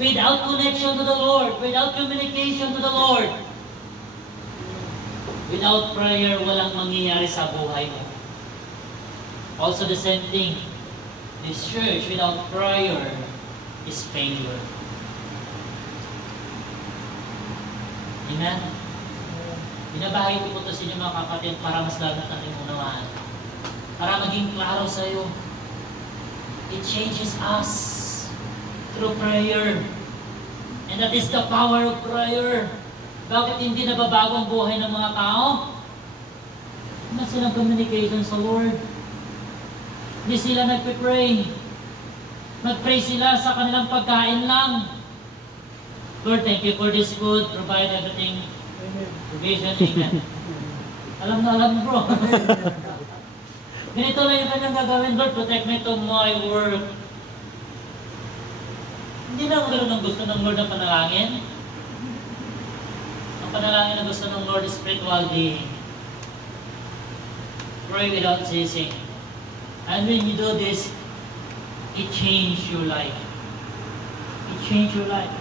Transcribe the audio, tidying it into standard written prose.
Without connection to the Lord, without communication to the Lord, without prayer, walang mangyayari sa buhay mo. Also the same thing, this church without prayer is failure. Amen? Binabahagi ko po ito sa inyo mga kapatid para mas lalo natin unawaan. Para maging klaro sa iyo. It changes us through prayer. And that is the power of prayer. Bakit hindi nababago ang buhay ng mga tao? Wala silang communication sa Lord. Hindi sila nagpe-pray. Nag-pray sila sa kanilang pagkain lang. Lord, thank you for this food. Provide everything. Provision. Amen. Alam bro. Ganito lang yung kanyang gagawin. Lord, protect me to my work. Hindi na gano'n ang gusto ng Lord na panalangin. Ang panalangin na gusto ng Lord is spiritual being. Pray without ceasing. And when you do this, it changes your life. It changes your life.